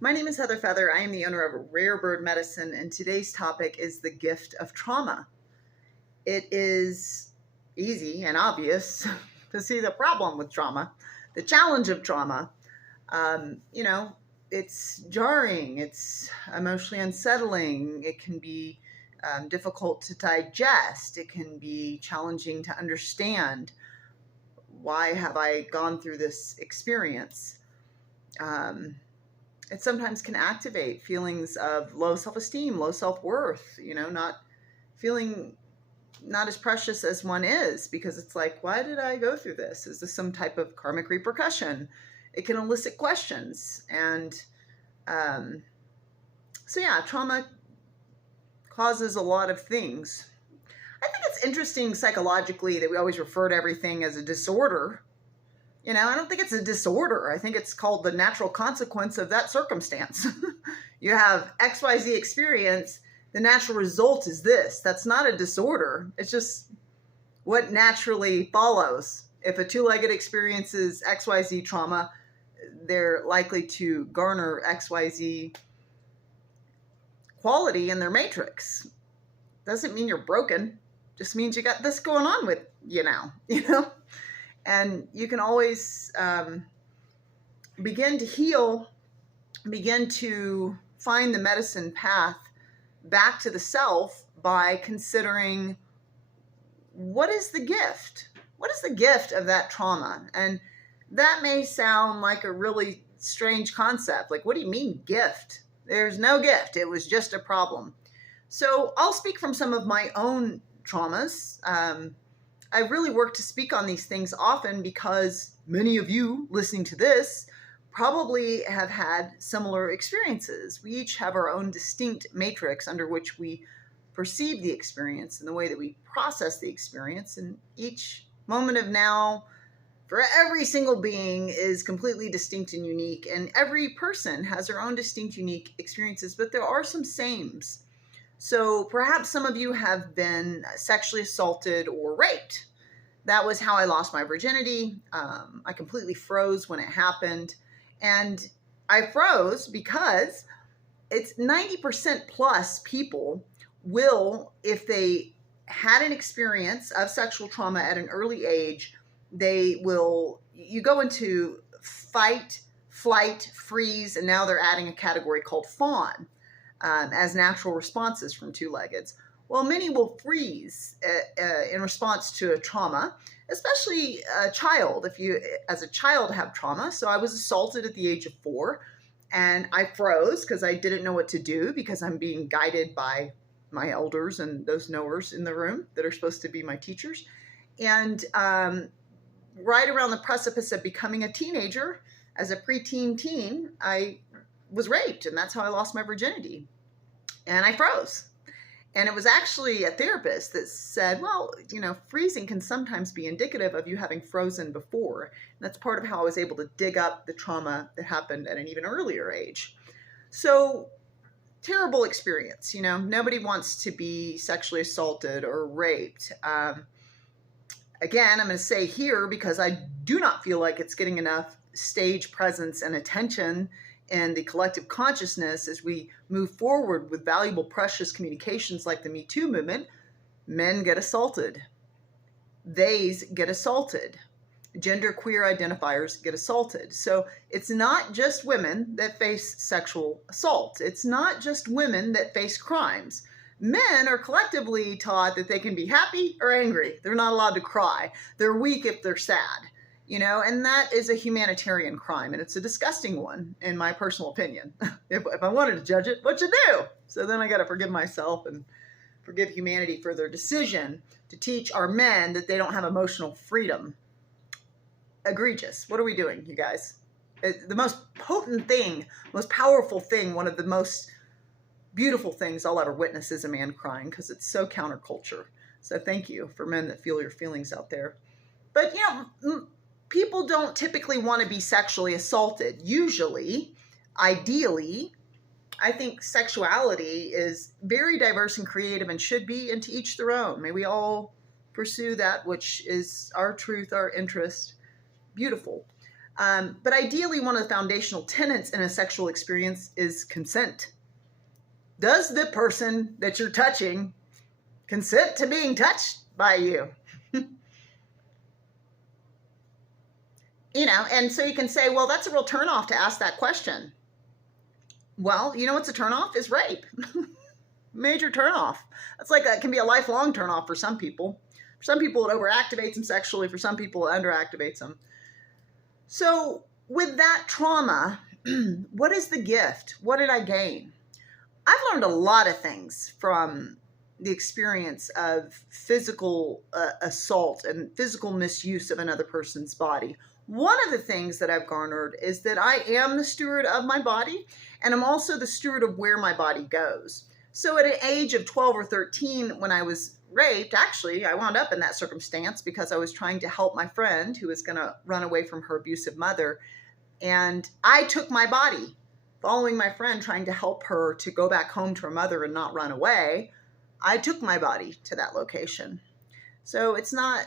My name is Heather Feather. I am the owner of Rare Bird Medicine, and today's topic is the gift of trauma. It is easy and obvious to see the problem with trauma, the challenge of trauma. Um, you know, it's jarring, it's emotionally unsettling, it can be difficult to digest, it can be challenging to understand. Why have I gone through this experience? Um, it sometimes can activate feelings of low self-esteem, low self-worth, not feeling not as precious as one is, because it's like, why did I go through this? Is this some type of karmic repercussion? It can elicit questions. And trauma causes a lot of things. I think it's interesting psychologically that we always refer to everything as a disorder. I don't think it's a disorder. I think it's called the natural consequence of that circumstance. You have XYZ experience, the natural result is this. That's not a disorder. It's just what naturally follows. If a two-legged experiences XYZ trauma, they're likely to garner XYZ quality in their matrix. Doesn't mean you're broken. Just means you got this going on with you now, And you can always begin to heal, begin to find the medicine path back to the self by considering, what is the gift? What is the gift of that trauma? And that may sound like a really strange concept. Like, what do you mean gift? There's no gift. It was just a problem. So I'll speak from some of my own traumas. I really work to speak on these things often because many of you listening to this probably have had similar experiences. We each have our own distinct matrix under which we perceive the experience and the way that we process the experience. And each moment of now for every single being is completely distinct and unique. And every person has their own distinct, unique experiences, but there are some sames. So perhaps some of you have been sexually assaulted or raped. That was how I lost my virginity. I completely froze when it happened. And I froze because it's 90% plus people will, if they had an experience of sexual trauma at an early age, you go into fight, flight, freeze, and now they're adding a category called fawn. As natural responses from two-leggeds. Well, many will freeze in response to a trauma, especially a child. If you, as a child, have trauma. So I was assaulted at the age of 4, and I froze because I didn't know what to do, because I'm being guided by my elders and those knowers in the room that are supposed to be my teachers. And right around the precipice of becoming a teenager, as a preteen teen, I was raped, and that's how I lost my virginity. And I froze. And it was actually a therapist that said, well, freezing can sometimes be indicative of you having frozen before. And that's part of how I was able to dig up the trauma that happened at an even earlier age. So, terrible experience. Nobody wants to be sexually assaulted or raped. Again, I'm going to say here, because I do not feel like it's getting enough stage presence and attention and the collective consciousness as we move forward with valuable, precious communications like the Me Too movement. Men get assaulted. Theys get assaulted. Gender queer identifiers get assaulted. So it's not just women that face sexual assault. It's not just women that face crimes. Men are collectively taught that they can be happy or angry. They're not allowed to cry. They're weak if they're sad. And that is a humanitarian crime, and it's a disgusting one, in my personal opinion. If I wanted to judge it, what you do? So then I got to forgive myself and forgive humanity for their decision to teach our men that they don't have emotional freedom. Egregious. What are we doing, you guys? The most potent thing, most powerful thing, one of the most beautiful things I'll ever witness is a man crying, because it's so counterculture. So thank you for men that feel your feelings out there. But, people don't typically want to be sexually assaulted. Usually, ideally, I think sexuality is very diverse and creative and should be, and to each their own. May we all pursue that which is our truth, our interest. Beautiful. But ideally, one of the foundational tenets in a sexual experience is consent. Does the person that you're touching consent to being touched by you? And so you can say, well, that's a real turnoff to ask that question. Well, you know what's a turnoff is rape. Major turnoff. That's like, it can be a lifelong turnoff for some people. For some people, it overactivates them sexually. For some people, it underactivates them. So with that trauma, what is the gift? What did I gain? I've learned a lot of things from the experience of physical assault and physical misuse of another person's body. One of the things that I've garnered is that I am the steward of my body, and I'm also the steward of where my body goes. So at an age of 12 or 13, when I was raped, actually, I wound up in that circumstance because I was trying to help my friend who was going to run away from her abusive mother. And I took my body, following my friend, trying to help her to go back home to her mother and not run away. I took my body to that location. So it's not,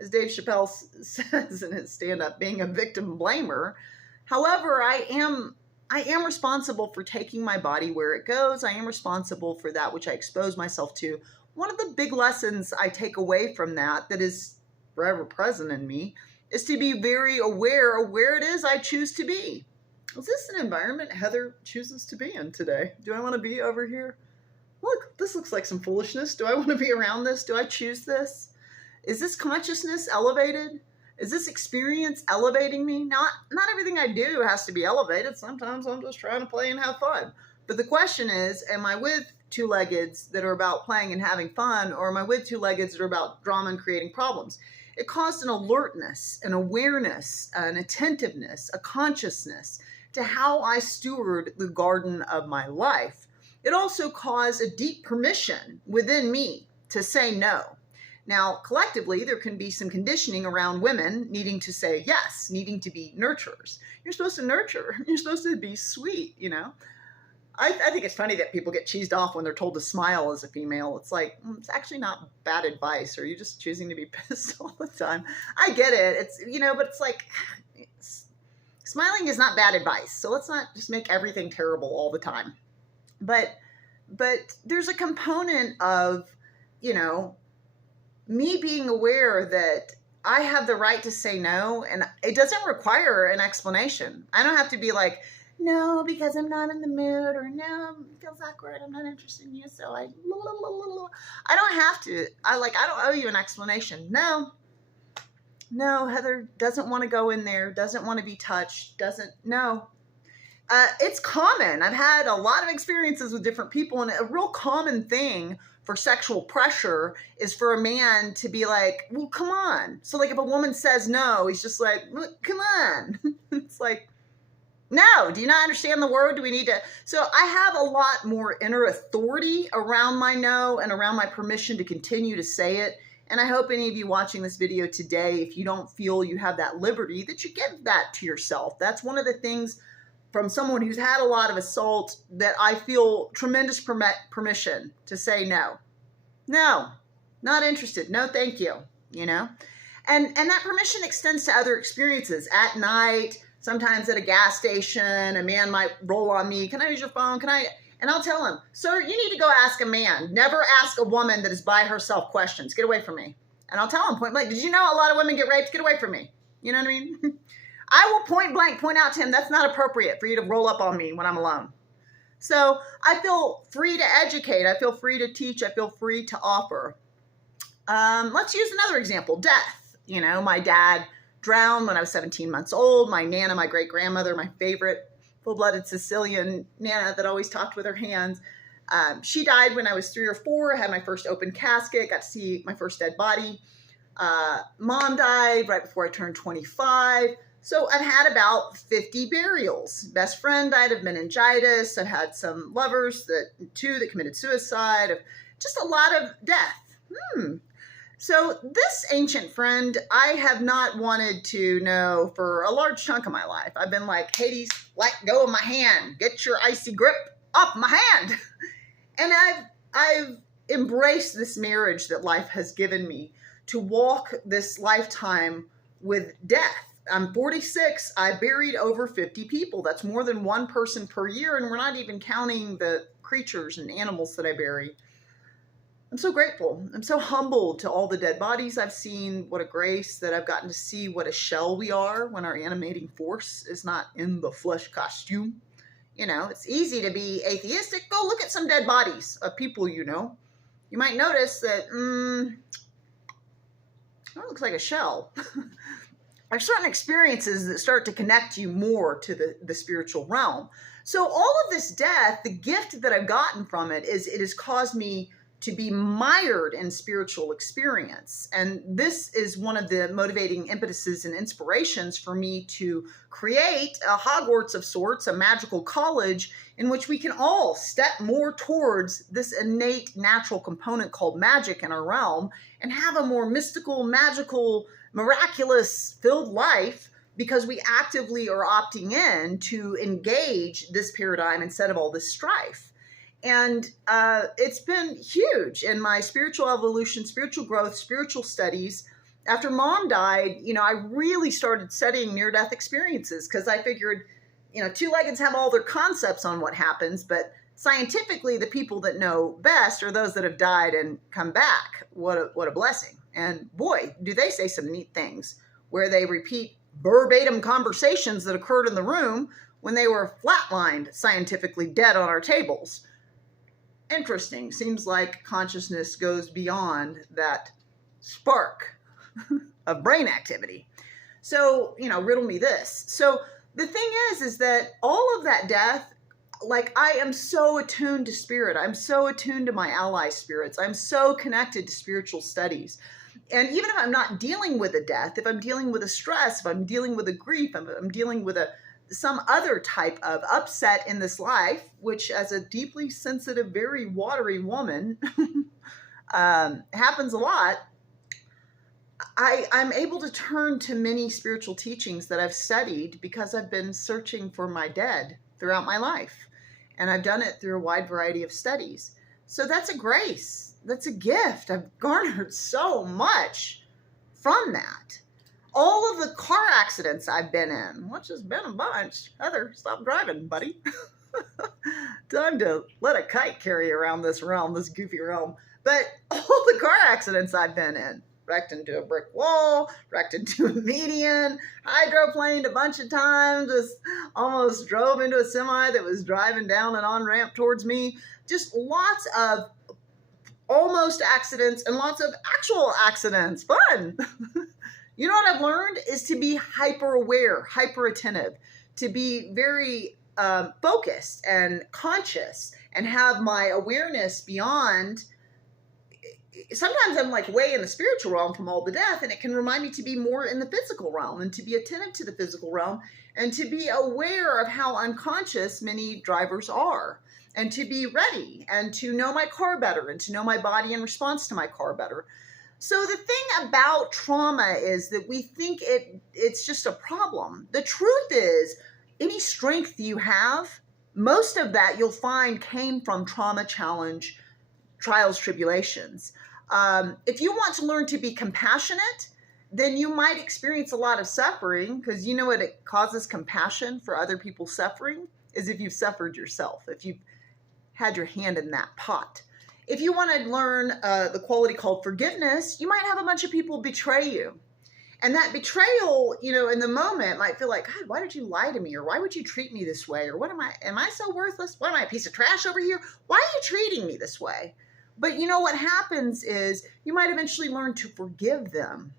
as Dave Chappelle says in his stand-up, being a victim blamer. However, I am responsible for taking my body where it goes. I am responsible for that which I expose myself to. One of the big lessons I take away from that is forever present in me is to be very aware of where it is I choose to be. Is this an environment Heather chooses to be in today? Do I want to be over here? Look, this looks like some foolishness. Do I want to be around this? Do I choose this? Is this consciousness elevated? Is this experience elevating me? Not everything I do has to be elevated. Sometimes I'm just trying to play and have fun. But the question is, am I with two-leggeds that are about playing and having fun, or am I with two-leggeds that are about drama and creating problems? It caused an alertness, an awareness, an attentiveness, a consciousness to how I steward the garden of my life. It also caused a deep permission within me to say no. Now, collectively, there can be some conditioning around women needing to say yes, needing to be nurturers. You're supposed to nurture. You're supposed to be sweet, I think it's funny that people get cheesed off when they're told to smile as a female. It's like, it's actually not bad advice. Or are you just choosing to be pissed all the time? I get it. It's, but it's like, smiling is not bad advice. So let's not just make everything terrible all the time. But there's a component of, me being aware that I have the right to say no, and it doesn't require an explanation. I don't have to be like, no, because I'm not in the mood, or no, it feels awkward, I'm not interested in you, so I don't have to. I don't owe you an explanation. No, Heather doesn't want to go in there, doesn't want to be touched, no. It's common. I've had a lot of experiences with different people, and a real common thing for sexual pressure is for a man to be like, well, come on. So like if a woman says no, he's just like, well, come on. It's like, no, do you not understand the word? Do we need to? So I have a lot more inner authority around my no and around my permission to continue to say it. And I hope any of you watching this video today, if you don't feel you have that liberty, that you give that to yourself. That's one of the things from someone who's had a lot of assault that I feel tremendous permission to say no. No, not interested. No, thank you, And that permission extends to other experiences. At night, sometimes at a gas station, a man might roll on me. Can I use your phone? And I'll tell him, sir, you need to go ask a man. Never ask a woman that is by herself questions. Get away from me. And I'll tell him point blank, did you know a lot of women get raped? Get away from me. You know what I mean? I will point blank point out to him, that's not appropriate for you to roll up on me when I'm alone. So I feel free to educate. I feel free to teach. I feel free to offer. Let's use another example, death. My dad drowned when I was 17 months old. My Nana, my great-grandmother, my favorite full-blooded Sicilian Nana that always talked with her hands. She died when I was 3 or 4. I had my first open casket, got to see my first dead body. Mom died right before I turned 25. So I've had about 50 burials. Best friend died of meningitis. I've had some lovers, 2 that committed suicide. Just a lot of death. So this ancient friend, I have not wanted to know for a large chunk of my life. I've been like, Hades, let go of my hand. Get your icy grip off my hand. And I've embraced this marriage that life has given me to walk this lifetime with death. I'm 46. I buried over 50 people. That's more than one person per year, and we're not even counting the creatures and animals that I bury. I'm so grateful. I'm so humbled to all the dead bodies I've seen. What a grace that I've gotten to see what a shell we are when our animating force is not in the flesh costume. You know, it's easy to be atheistic. Go look at some dead bodies of people you know. You might notice that, that looks like a shell. There's certain experiences that start to connect you more to the spiritual realm. So all of this death, the gift that I've gotten from it is it has caused me to be mired in spiritual experience. And this is one of the motivating impetuses and inspirations for me to create a Hogwarts of sorts, a magical college in which we can all step more towards this innate natural component called magic in our realm and have a more mystical, magical, miraculous filled life, because we actively are opting in to engage this paradigm instead of all this strife. And it's been huge in my spiritual evolution, spiritual growth, spiritual studies. After Mom died, you know, I really started studying near-death experiences because I figured, you know, two-leggeds have all their concepts on what happens, but scientifically, the people that know best are those that have died and come back. What a blessing. And boy, do they say some neat things where they repeat verbatim conversations that occurred in the room when they were flatlined, scientifically dead on our tables. Interesting. Seems like consciousness goes beyond that spark of brain activity. So, you know, riddle me this. So the thing is that all of that death, like, I am so attuned to spirit. I'm so attuned to my ally spirits. I'm so connected to spiritual studies. And even if I'm not dealing with a death, if I'm dealing with a stress, if I'm dealing with a grief, if I'm dealing with some other type of upset in this life, which as a deeply sensitive, very watery woman happens a lot, I'm able to turn to many spiritual teachings that I've studied because I've been searching for my dead throughout my life. And I've done it through a wide variety of studies. So that's a grace. That's a gift. I've garnered so much from that. All of the car accidents I've been in, which has been a bunch. Heather, stop driving, buddy. Time to let a kite carry around this realm, this goofy realm. But all the car accidents I've been in, wrecked into a brick wall, wrecked into a median, hydroplaned a bunch of times, just almost drove into a semi that was driving down an on-ramp towards me. Just lots of almost accidents and lots of actual accidents. Fun. You know what I've learned is to be hyper aware, hyper attentive, to be very focused and conscious and have my awareness beyond. Sometimes I'm like way in the spiritual realm from all the death, and it can remind me to be more in the physical realm and to be attentive to the physical realm and to be aware of how unconscious many drivers are, and to be ready and to know my car better and to know my body in response to my car better. So the thing about trauma is that we think it's just a problem. The truth is, any strength you have, most of that you'll find came from trauma, challenge, trials, tribulations. If you want to learn to be compassionate, then you might experience a lot of suffering, because you know what it causes compassion for other people's suffering is if you've suffered yourself, if you've had your hand in that pot. If you want to learn the quality called forgiveness, you might have a bunch of people betray you. And that betrayal, you know, in the moment might feel like, God, why did you lie to me? Or why would you treat me this way? Or am I so worthless? What am I, a piece of trash over here? Why are you treating me this way? But you know what happens is you might eventually learn to forgive them.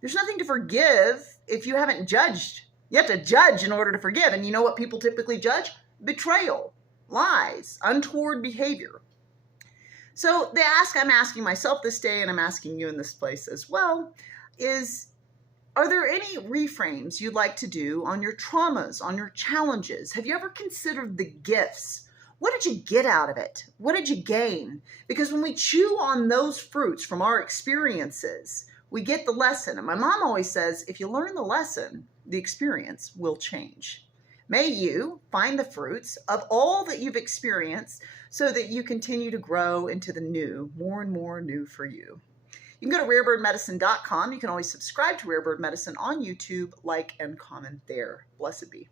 There's nothing to forgive if you haven't judged. You have to judge in order to forgive. And you know what people typically judge? Betrayal, lies, untoward behavior. So I'm asking myself this day, and I'm asking you in this place as well, are there any reframes you'd like to do on your traumas, on your challenges? Have you ever considered the gifts? What did you get out of it? What did you gain? Because when we chew on those fruits from our experiences, we get the lesson. And my mom always says, if you learn the lesson, the experience will change. May you find the fruits of all that you've experienced so that you continue to grow into the new, more and more new for you. You can go to rarebirdmedicine.com. You can always subscribe to Rare Bird Medicine on YouTube, like and comment there. Blessed be.